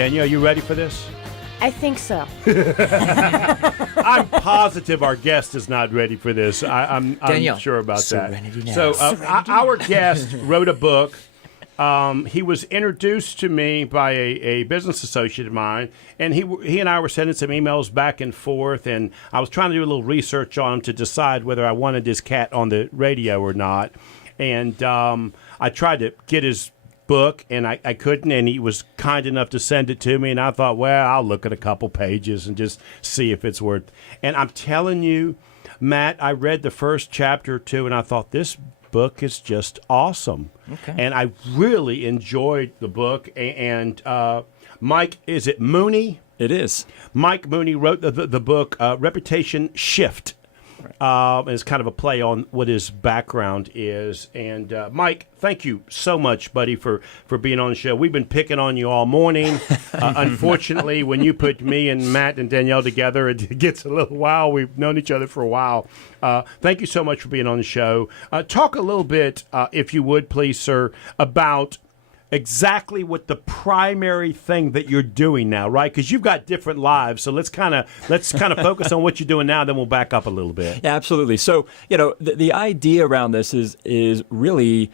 Danielle, you ready for this? I think so. I'm positive our guest is not ready for this. I'm sure about Serenity that. now. So our guest wrote a book. He was introduced to me by a business associate of mine, and he and I were sending some emails back and forth, and I was trying to do a little research on him to decide whether I wanted this cat on the radio or not. And I tried to get his book, and I couldn't, and he was kind enough to send it to me, and I thought, well, I'll look at a couple pages and just see if it's worth. And I'm telling you, Matt, I read the first chapter or two, and I thought, this book is just awesome. Okay. And I really enjoyed the book. And Mike, is it Mooney? It is. Mike Mooney wrote the book Reputation Shift. It's kind of a play on what his background is. And Mike, thank you so much, buddy, for being on the show. We've been picking on you all morning. Unfortunately, when you put me and Matt and Danielle together, it gets a little while. We've known each other for a while. Thank you so much for being on the show. Talk a little bit, if you would, please, sir, about exactly what the primary thing that you're doing now, right? Because you've got different lives, so let's kind of focus on what you're doing now. Then we'll back up a little bit. Yeah, absolutely. So the idea around this is really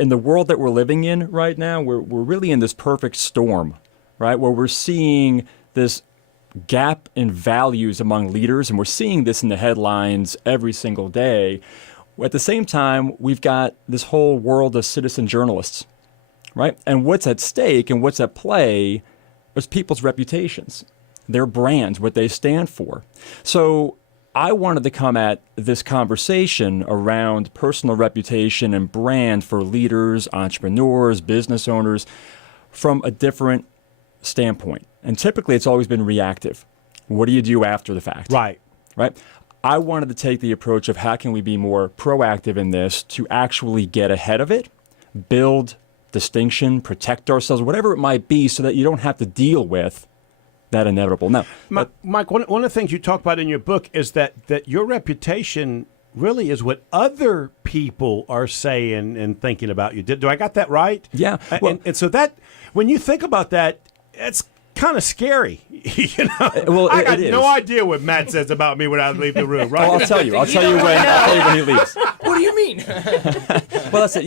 in the world that we're living in right now. We're really in this perfect storm, right? Where we're seeing this gap in values among leaders, and we're seeing this in the headlines every single day. At the same time, we've got this whole world of citizen journalists. Right? And what's at stake and what's at play is people's reputations, their brands, what they stand for. So I wanted to come at this conversation around personal reputation and brand for leaders, entrepreneurs, business owners from a different standpoint. And typically it's always been reactive. What do you do after the fact? Right. Right? I wanted to take the approach of how can we be more proactive in this to actually get ahead of it, build distinction, protect ourselves, whatever it might be, so that you don't have to deal with that inevitable. Now, Mike, one of the things you talk about in your book is that your reputation really is what other people are saying and thinking about you. Do I got that right? Yeah. Well, and so that, when you think about that, it's kind of scary. Well, I got it no is. idea what Matt says about me when I leave the room, right? Well, I'll tell you. I'll tell you when he leaves. What do you mean? Well, that's it.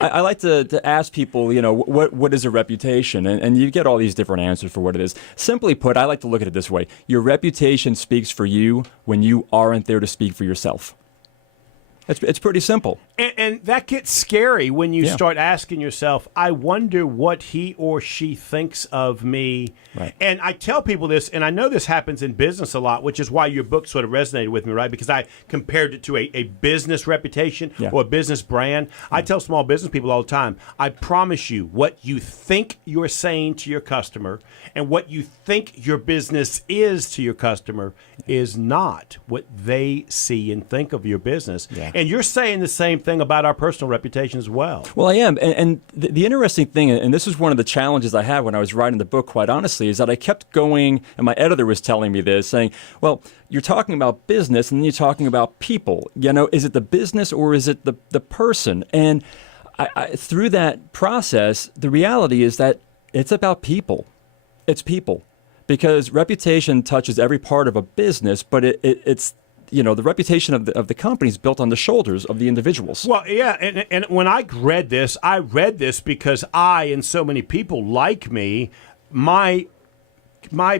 I like to ask people, what is a reputation? And you get all these different answers for what it is. Simply put, I like to look at it this way. Your reputation speaks for you when you aren't there to speak for yourself. It's pretty simple. And that gets scary when you start asking yourself, I wonder what he or she thinks of me. Right. And I tell people this, and I know this happens in business a lot, which is why your book sort of resonated with me, right? Because I compared it to a business reputation or a business brand. I tell small business people all the time, I promise you, what you think you're saying to your customer and what you think your business is to your customer is not what they see and think of your business. Yeah. And you're saying the same thing about our personal reputation as well. Well, I am. And the interesting thing, and this is one of the challenges I had when I was writing the book, quite honestly, is that I kept going, and my editor was telling me this, saying, well, you're talking about business and then you're talking about people. Is it the business or is it the person? And I through that process, the reality is that it's about people. It's people. Because reputation touches every part of a business, but it's the reputation of the company is built on the shoulders of the individuals. Well, yeah, and when I read this because I and so many people like me, my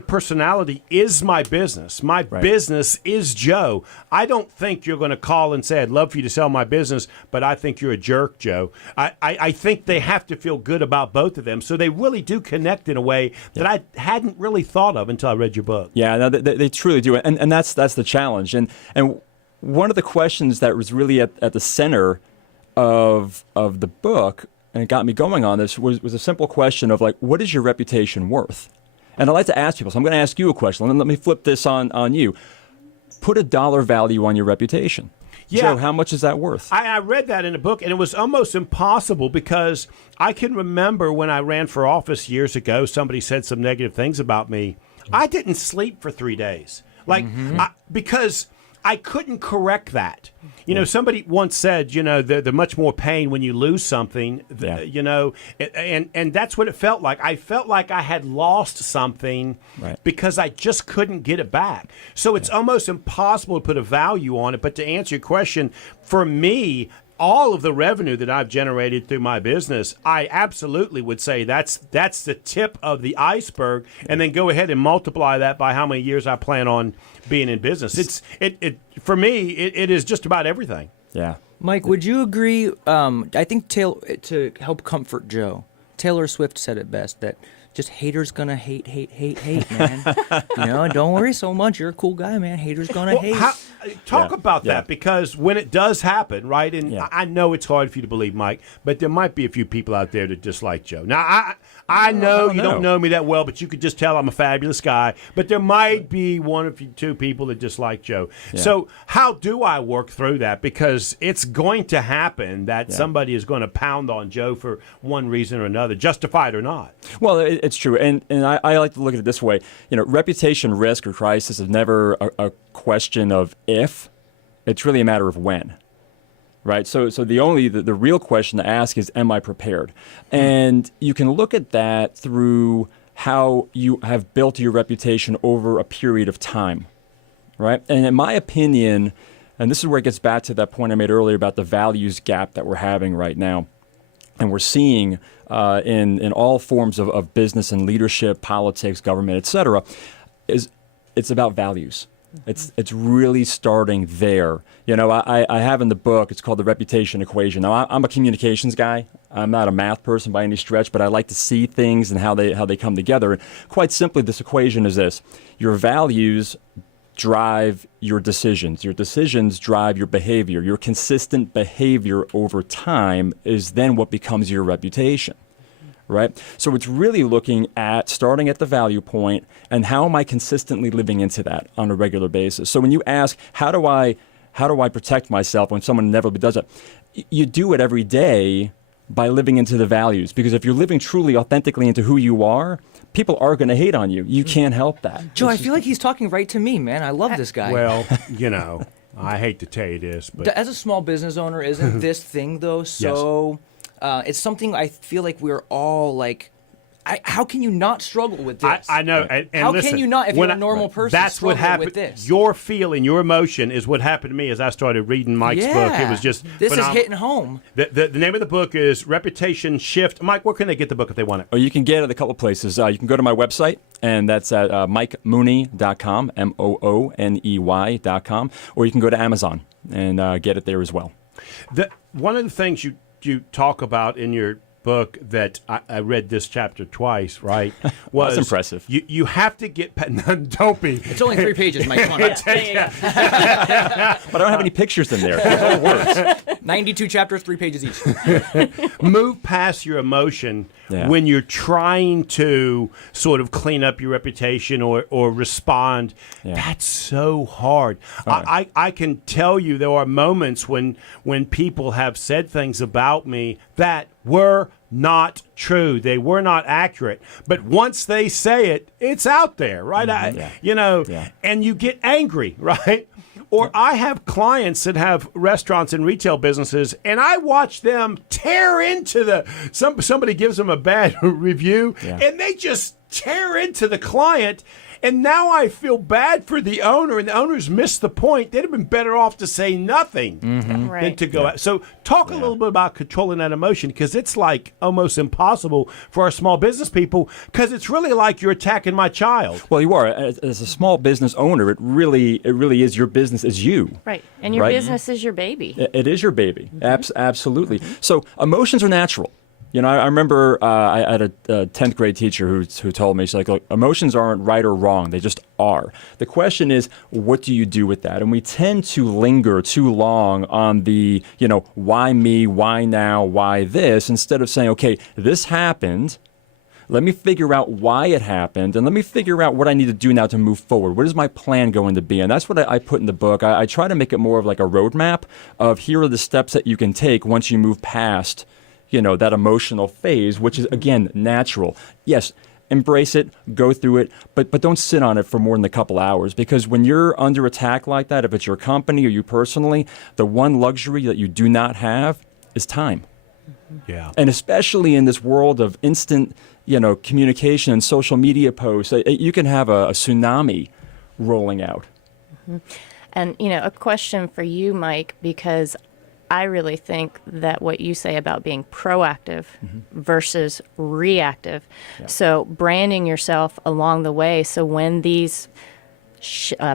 personality is my business. My business is Joe. I don't think you're going to call and say, I'd love for you to sell my business, but I think you're a jerk, Joe. I think they have to feel good about both of them. So they really do connect in a way that I hadn't really thought of until I read your book. Yeah, no, they truly do. And that's the challenge. And one of the questions that was really at the center of the book, and it got me going on this, was a simple question of, like, what is your reputation worth? And I like to ask people, so I'm going to ask you a question. Let me flip this on you. Put a dollar value on your reputation. Yeah. Joe, how much is that worth? I read that in a book, and it was almost impossible because I can remember when I ran for office years ago, somebody said some negative things about me. I didn't sleep for 3 days. Because I couldn't correct that. You know, somebody once said, you know, they're much more pain when you lose something, you know, and that's what it felt like. I felt like I had lost something because I just couldn't get it back. So it's almost impossible to put a value on it. But to answer your question, for me, all of the revenue that I've generated through my business, I absolutely would say that's the tip of the iceberg, and then go ahead and multiply that by how many years I plan on being in business. For me, it is just about everything. Yeah. Mike, would you agree? I think to help comfort Joe, Taylor Swift said it best, that just haters gonna hate, man. You know, don't worry so much. You're a cool guy, man. Haters gonna hate. Talk about that, because when it does happen, right? And I know it's hard for you to believe, Mike, but there might be a few people out there that dislike Joe. Now, I know you don't know me that well, but you could just tell I'm a fabulous guy. But there might be one or two people that dislike Joe. Yeah. So how do I work through that? Because it's going to happen that somebody is going to pound on Joe for one reason or another, justified or not. Well, it's true, and I like to look at it this way. You know, reputation risk or crisis is never a question of if; it's really a matter of when. Right. So the real question to ask is, am I prepared? And you can look at that through how you have built your reputation over a period of time. Right. And in my opinion, and this is where it gets back to that point I made earlier about the values gap that we're having right now. And we're seeing in all forms of business and leadership, politics, government, et cetera, it's about values. It's really starting there. You know, I have in the book, it's called The Reputation Equation. Now, I'm a communications guy. I'm not a math person by any stretch, but I like to see things and how they come together. And quite simply, this equation is this. Your values drive your decisions. Your decisions drive your behavior. Your consistent behavior over time is then what becomes your reputation. Right? So it's really looking at starting at the value point and how am I consistently living into that on a regular basis. So when you ask, how do I protect myself when someone inevitably does it? You do it every day by living into the values, because if you're living truly authentically into who you are, people are going to hate on you. You can't help that. Joe, I feel like he's talking right to me, man. I love this guy. Well, you know, I hate to tell you this, but as a small business owner, isn't this thing though so? Yes. It's something I feel like we're all like, how can you not struggle with this? I know. And how listen, can you not, if you're a normal person, that's what happened with this? Your feeling, your emotion is what happened to me as I started reading Mike's book. It was just this phenomenal. is hitting home. The name of the book is Reputation Shift. Mike, where can they get the book if they want it? Oh, you can get it at a couple places. You can go to my website, and that's at MikeMooney.com, MOONEY.com, or you can go to Amazon and get it there as well. One of the things you talk about in your book that I read this chapter twice, right? Was that's impressive. You have to get don't be. It's only 3 pages, Mike. Come on. But I don't have any pictures in there. It's all words. 92 chapters, 3 pages each. Move past your emotion when you're trying to sort of clean up your reputation or respond. That's so hard. Right. I can tell you there are moments when people have said things about me that were not true. They were not accurate. But once they say it, it's out there, right? And you get angry, right? Or I have clients that have restaurants and retail businesses, and I watch them tear into somebody gives them a bad review, and they just tear into the client. And now I feel bad for the owner, and the owner's missed the point. They'd have been better off to say nothing than to go out. So talk a little bit about controlling that emotion, because it's like almost impossible for our small business people, because it's really like you're attacking my child. Well, you are. As a small business owner, it really is your business is you. Right. And your business is your baby. It is your baby. Absolutely. So emotions are natural. You know, I remember I had a 10th grade teacher who told me, she's like, look, emotions aren't right or wrong. They just are. The question is, what do you do with that? And we tend to linger too long on the, why me, why now, why this, instead of saying, okay, this happened. Let me figure out why it happened, and let me figure out what I need to do now to move forward. What is my plan going to be? And that's what I put in the book. I try to make it more of like a roadmap of here are the steps that you can take once you move past that emotional phase, which is, again, natural. Yes, embrace it, go through it, but don't sit on it for more than a couple hours, because when you're under attack like that, if it's your company or you personally, the one luxury that you do not have is time. Yeah. And especially in this world of instant, communication and social media posts, you can have a tsunami rolling out. And, a question for you, Mike, because I really think that what you say about being proactive versus reactive, so branding yourself along the way, so when these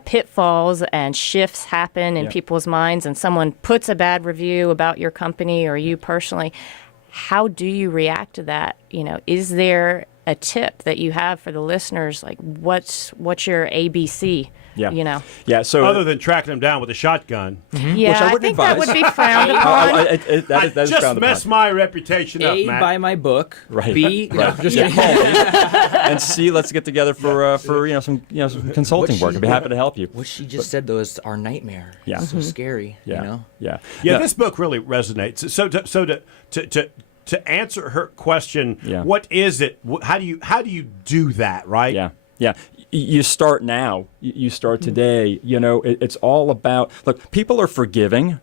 pitfalls and shifts happen in people's minds and someone puts a bad review about your company or you personally, how do you react to that? Is there a tip that you have for the listeners? Like, what's your ABC? Yeah. Yeah. So other than tracking them down with a shotgun, Yeah, Which I I wouldn't think advise. that would be frowned upon. that is just frowned messed upon. my reputation up, A, Matt. buy my book. Right. B, no, Right. just Yeah, kidding. call me. And C, let's get together for some consulting work. I'd be happy to help you. What she just said, though, is our nightmare. Yeah. It's so scary, Yeah. Yeah. Yeah, this book really resonates. So to answer her question, what is it? How do you do that? Right? Yeah. Yeah. You start now. You start today. It's all about, look, people are forgiving.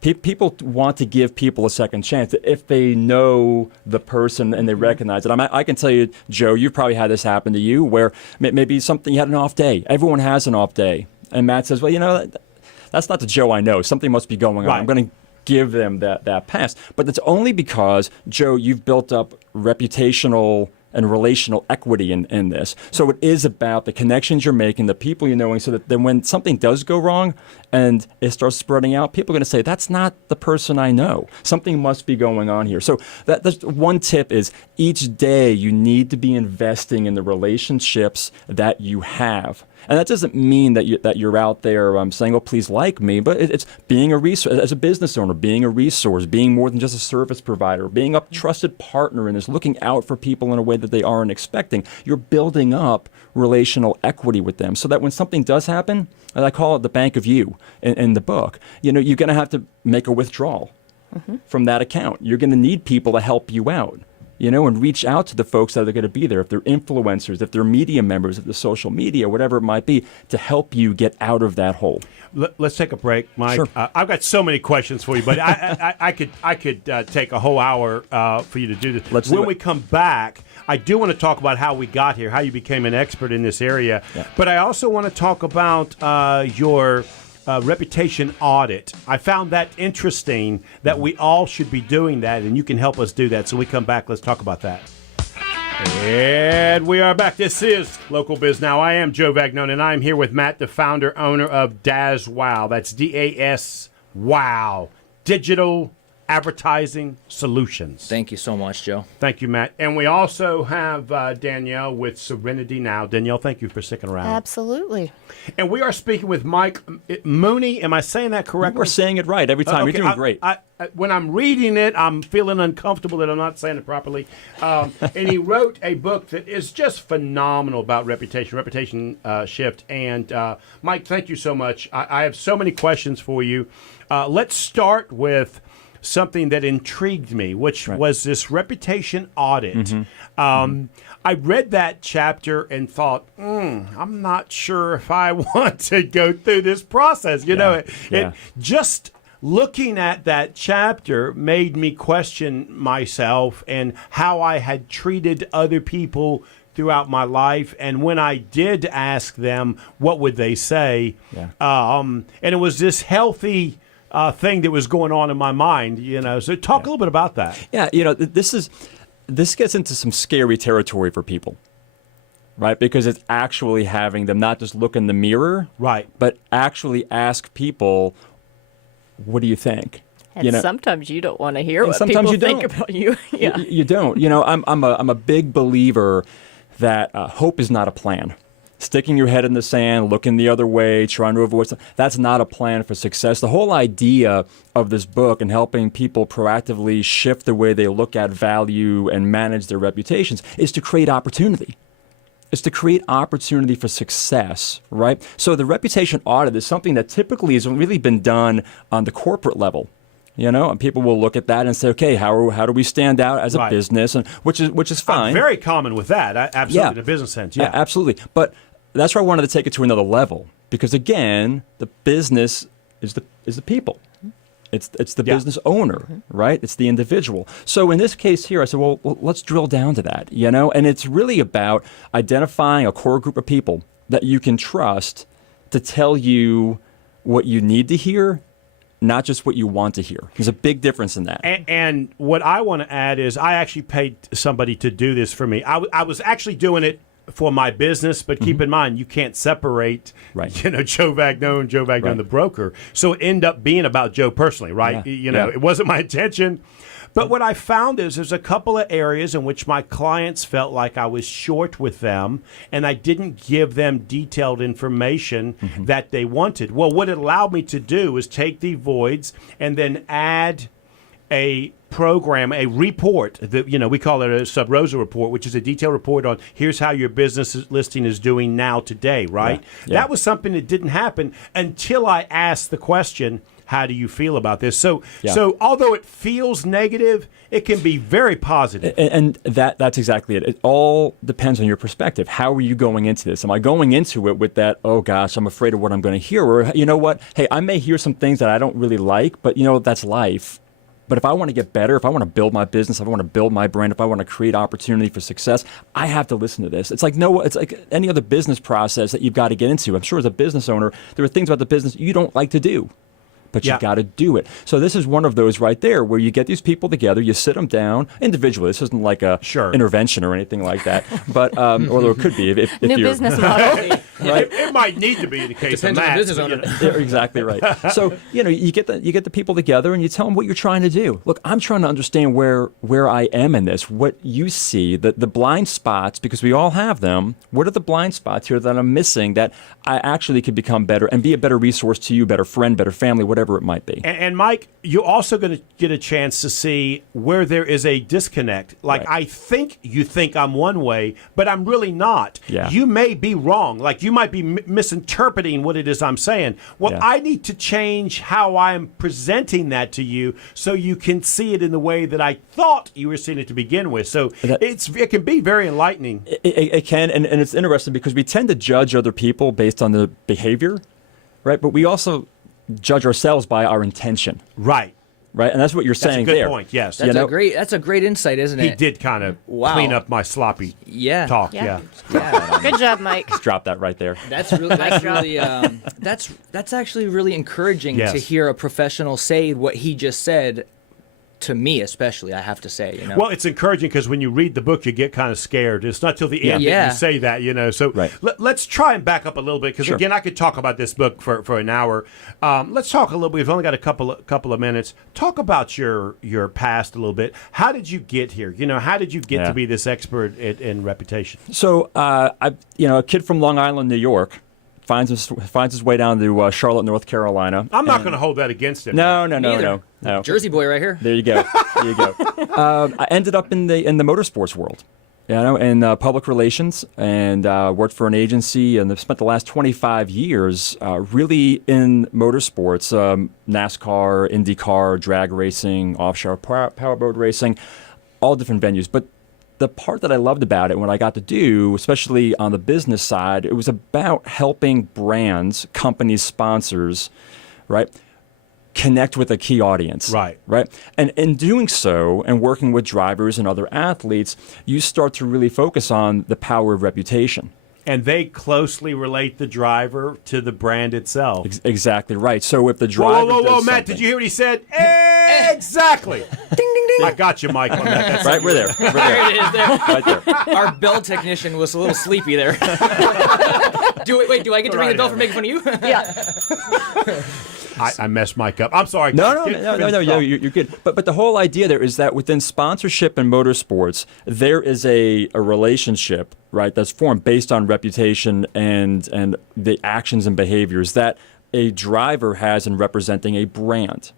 People want to give people a second chance if they know the person and they recognize it. I can tell you, Joe, you've probably had this happen to you where maybe you had an off day. Everyone has an off day. And Matt says, well, that's not the Joe I know. Something must be going on. Right. I'm going to give them that pass. But it's only because, Joe, you've built up reputational and relational equity in this. So it is about the connections you're making, the people you're knowing, so that then when something does go wrong and it starts spreading out, people are going to say, that's not the person I know. Something must be going on here. So that's one tip is each day you need to be investing in the relationships that you have. And that doesn't mean that you're out there saying, oh, please like me, but it's being a resource, as a business owner, being a resource, being more than just a service provider, being a trusted partner in this, looking out for people in a way that they aren't expecting. You're building up relational equity with them so that when something does happen, and I call it the bank of you in the book, you're going to have to make a withdrawal from that account. You're going to need people to help you out. And reach out to the folks that are going to be there, if they're influencers, if they're media members, if they're social media, whatever it might be, to help you get out of that hole. Let's take a break, Mike. Sure. I've got so many questions for you, but I could take a whole hour for you to do this. Let's do when it. we come back, I do want to talk about how we got here, how you became an expert in this area, but I also want to talk about your reputation audit. I found that interesting that we all should be doing that, and you can help us do that. So we come back, let's talk about that. And we are back. This is Local Biz Now. I am Joe Vagnone, and I'm here with Matt, the founder, owner of DAS Wow. That's DAS Wow. Digital Advertising Solutions. Thank you so much, Joe. Thank you, Matt. And we also have Danielle with Serenity Now. Danielle, thank you for sticking around. Absolutely. And we are speaking with Mike Mooney. Am I saying that correctly? We're saying it right every time. Okay, You're doing great. When I'm reading it, I'm feeling uncomfortable that I'm not saying it properly. And he wrote a book that is just phenomenal about reputation shift. And Mike, thank you so much. I have so many questions for you. Let's start with something that intrigued me, which was this reputation audit. I read that chapter and thought, I'm not sure if I want to go through this process. It just looking at that chapter made me question myself and how I had treated other people throughout my life. And when I did ask them, what would they say? And it was this healthy thing that was going on in my mind, So talk a little bit about that. Yeah, this gets into some scary territory for people, right? Because it's actually having them not just look in the mirror, Right. but actually ask people, what do you think? And sometimes you don't want to hear what sometimes people you think don't. about you. Yeah. You don't. I'm a big believer that hope is not a plan. Sticking your head in the sand, looking the other way, trying to avoid something, that's not a plan for success. The whole idea of this book and helping people proactively shift the way they look at value and manage their reputations is to create opportunity. It's to create opportunity for success, right? So the reputation audit is something that typically has really been done on the corporate level, And people will look at that and say, okay, how do we stand out as a Right. business, and which is fine. Very common with that. Absolutely, in a business sense. Yeah, Absolutely. But that's why I wanted to take it to another level, because again, the business is the people. It's the business owner, right? It's the individual. So in this case here, I said, well, let's drill down to that, and it's really about identifying a core group of people that you can trust to tell you what you need to hear, not just what you want to hear. There's a big difference in that. And what I want to add is I actually paid somebody to do this for me. I was actually doing it for my business, but keep in mind, you can't separate, Right. Joe Vagnone, Right. the broker. So it ended up being about Joe personally, right? Yeah. It wasn't my intention. But what I found is there's a couple of areas in which my clients felt like I was short with them, and I didn't give them detailed information that they wanted. Well, what it allowed me to do is take the voids and then add a program, a report that, we call it a sub rosa report, which is a detailed report on here's how your business listing is doing now today, right? Yeah. That was something that didn't happen until I asked the question, how do you feel about this? So although it feels negative, it can be very positive. And that's exactly it. It all depends on your perspective. How are you going into this? Am I going into it with that, oh gosh, I'm afraid of what I'm going to hear? Or you know what? Hey, I may hear some things that I don't really like, but that's life. But if I want to get better, if I want to build my business, if I want to build my brand, if I want to create opportunity for success, I have to listen to this. It's like any other business process that you've got to get into. I'm sure as a business owner, there are things about the business you don't like to do, but Yeah. you got to do it. So this is one of those right there where you get these people together, you sit them down individually. This isn't like a intervention or anything like that, but although it could be if New you're business model. right. It might need to be in the case Depends of on Matt. the business owner. You're exactly right. So you get the people together and you tell them what you're trying to do. Look, I'm trying to understand where I am in this. What you see, the blind spots, because we all have them. What are the blind spots here that I'm missing that I actually could become better and be a better resource to you, better friend, better family, whatever it might be. And Mike, you're also going to get a chance to see where there is a disconnect. Like, Right. I think you think I'm one way, but I'm really not. Yeah. You may be wrong. Like, you might be misinterpreting what it is I'm saying. Well, Yeah. I need to change how I'm presenting that to you so you can see it in the way that I thought you were seeing it to begin with. So it can be very enlightening. It can, and it's interesting because we tend to judge other people based on the behavior, right? But we also judge ourselves by our intention, Right. right? And that's what you're That's a saying good there. point, yes. That's a great insight, isn't He it? did kind of Wow. clean up my sloppy Yeah. talk, Yeah. yeah. Good job, Mike. Drop that right there. That's really that's actually really encouraging Yes. to hear a professional say what he just said to me, especially. I have to say, Well, it's encouraging because when you read the book, you get kind of scared. It's not till the end that Yeah. you say that, So Right. let's try and back up a little bit because, Sure. again, I could talk about this book for an hour. Let's talk a little bit. We've only got a couple of minutes. Talk about your past a little bit. How did you get here? How did you get Yeah. to be this expert in reputation? So, a kid from Long Island, New York, finds his way down to Charlotte, North Carolina. I'm not going to hold that against him. No. Neither. Jersey boy right here. There you go. I ended up in the motorsports world, in public relations, and worked for an agency, and I've spent the last 25 years really in motorsports, NASCAR, IndyCar, drag racing, offshore powerboat racing, all different venues. But the part that I loved about it, what I got to do, especially on the business side, it was about helping brands, companies, sponsors, right, connect with a key audience. Right. And in doing so, and working with drivers and other athletes, you start to really focus on the power of reputation. And they closely relate the driver to the brand itself. Exactly right. So if the driver Whoa, does Matt, did something- you hear what he said? Exactly. Ding, ding, ding. I got you, Mike, on that. That's Right, we're there. We're there. It is there. Right there. Our bell technician was a little sleepy there. Do I get to ring the bell for making fun of you? Yeah. I messed Mike up. I'm sorry. No, Finish off. you're good. But the whole idea there is that within sponsorship and motorsports, there is a relationship, right, that's formed based on reputation and the actions and behaviors that a driver has in representing a brand.